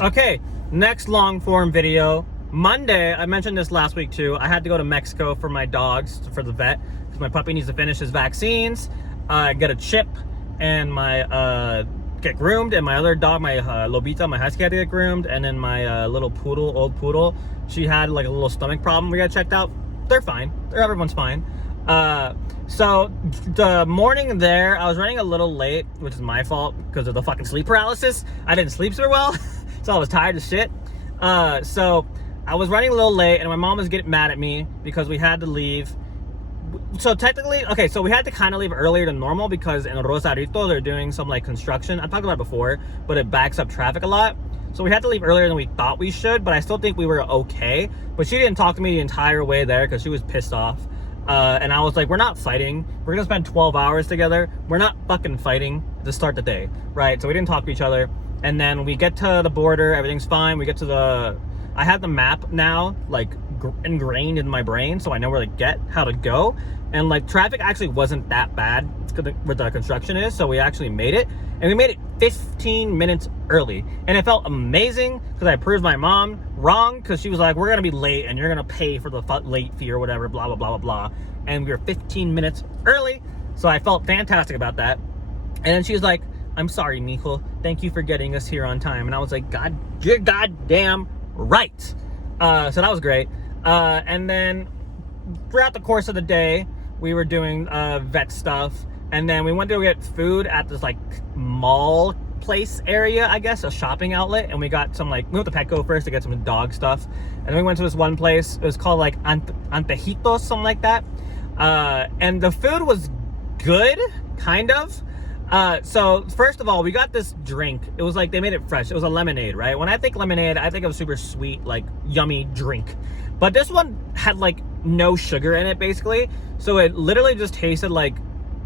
Okay, next long form video. Monday, I mentioned this last week too. I had to go to Mexico for my dogs, for the vet, because my puppy needs to finish his vaccines, get a chip, and get groomed. And my other dog, my Lobita, my husky, had to get groomed. And then my little poodle, old poodle, she had like a little stomach problem. We got checked out. They're fine. Everyone's fine. So the morning there, I was running a little late, which is my fault because of the fucking sleep paralysis. I didn't sleep super well. So I was tired as shit. So I was running a little late and my mom was getting mad at me because we had to leave. So technically, okay, so we had to kind of leave earlier than normal because in Rosarito, they're doing some like construction. I've talked about it before, but it backs up traffic a lot. So we had to leave earlier than we thought we should, but I still think we were okay. But she didn't talk to me the entire way there because she was pissed off. And I was like, we're not fighting. We're gonna spend 12 hours together. We're not fucking fighting to start the day, right? So we didn't talk to each other. And then we get to the border, everything's fine. We get to I have the map now, like ingrained in my brain, so I know where how to go. And like traffic actually wasn't that bad where the construction is, so we actually made it. And we made it 15 minutes early. And it felt amazing because I proved my mom wrong because she was like, we're gonna be late and you're gonna pay for the late fee or whatever, blah, blah, blah, blah, blah. And we were 15 minutes early, so I felt fantastic about that. And then she was like, I'm sorry, mijo. Thank you for getting us here on time. And I was like, you're goddamn right. So that was great. And then throughout the course of the day, we were doing vet stuff. And then we went to get food at this like mall place area, I guess, a shopping outlet. And we got some we went to Petco first to get some dog stuff. And then we went to this one place. It was called like Antejitos, something like that. And the food was good, kind of. So first of all, we got this drink. It was like, they made it fresh. It was a lemonade, right? When I think lemonade, I think of a super sweet, like yummy drink. But this one had like no sugar in it, basically. So it literally just tasted like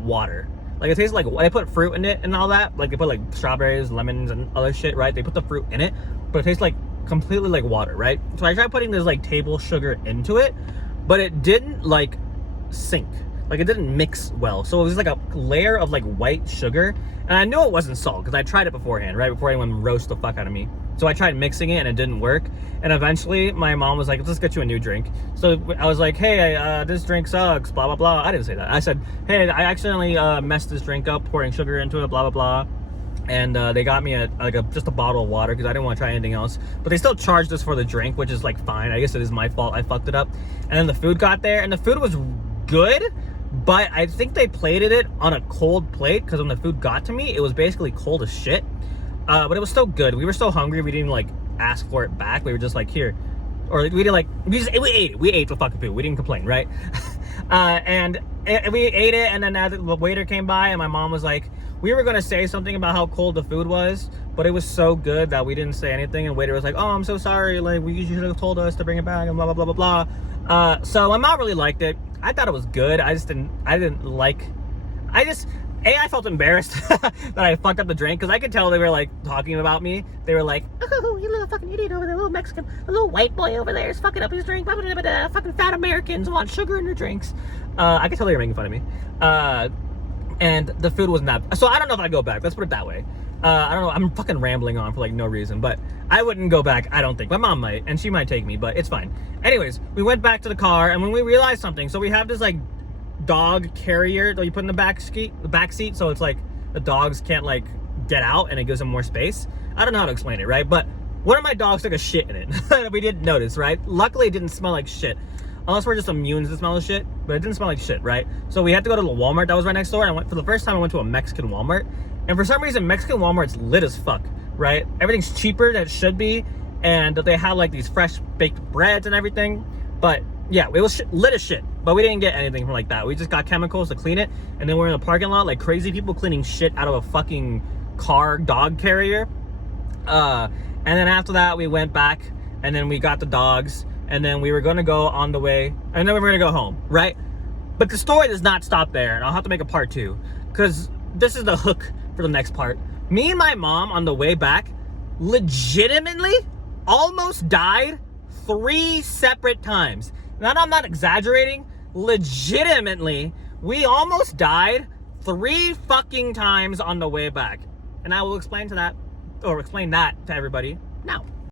water. Like it tasted like, they put fruit in it and all that. Like they put like strawberries, lemons, and other shit, right? They put the fruit in it, but it tastes like completely like water, right? So I tried putting this like table sugar into it, but it didn't like sink. Like it didn't mix well. So it was like a layer of like white sugar. And I knew it wasn't salt because I tried it beforehand, right? Before anyone roast the fuck out of me. So I tried mixing it and it didn't work. And eventually my mom was like, let's get you a new drink. So I was like, hey, this drink sucks, blah, blah, blah. I didn't say that. I said, hey, I accidentally messed this drink up, pouring sugar into it, blah, blah, blah. And they got me just a bottle of water because I didn't want to try anything else. But they still charged us for the drink, which is like fine. I guess it is my fault. I fucked it up. And then the food got there and the food was good. But I think they plated it on a cold plate because when the food got to me, it was basically cold as shit. But it was still good. We were so hungry, we didn't like ask for it back. We were just like, here. Or we didn't like, we ate it. We ate the fucking food. We didn't complain, right? And we ate it, and then the waiter came by, and my mom was like, we were going to say something about how cold the food was, but it was so good that we didn't say anything. And waiter was like, oh, I'm so sorry. Like, you should have told us to bring it back, and blah, blah, blah, blah, blah. So my mom really liked it. I thought it was good. I felt embarrassed that I fucked up the drink because I could tell they were like talking about me. They were like, oh, you little fucking idiot over there, little Mexican, a little white boy over there is fucking up his drink. Blah, blah, blah, blah. Fucking fat Americans want sugar in their drinks. I could tell they were making fun of me. And the food wasn't that. So I don't know if I'd go back. Let's put it that way. I don't know. I'm fucking rambling on for like no reason, but I wouldn't go back. I don't think. My mom might, and she might take me, but it's fine. Anyways, we went back to the car, and when we realized something, so we have this like dog carrier that you put in the back seat, so it's like the dogs can't like get out, and it gives them more space. I don't know how to explain it, right? But one of my dogs took a shit in it. We didn't notice, right? Luckily, it didn't smell like shit. Unless we're just immune to the smell of shit, but it didn't smell like shit, right? So we had to go to the Walmart that was right next door, and for the first time, I went to a Mexican Walmart. And for some reason, Mexican Walmart's lit as fuck, right? Everything's cheaper than it should be, and they have like these fresh baked breads and everything. But yeah, it was lit as shit, but we didn't get anything from like that. We just got chemicals to clean it, and then we're in the parking lot like crazy people cleaning shit out of a fucking car dog carrier. And then after that, we went back, and then we got the dogs, and then we were gonna go on the way, and then we were gonna go home, right? But the story does not stop there, and I'll have to make a part 2, because this is the hook for the next part. Me and my mom on the way back legitimately almost died 3 separate times. Now, I'm not exaggerating. Legitimately, we almost died 3 fucking times on the way back. And I will explain that to everybody now.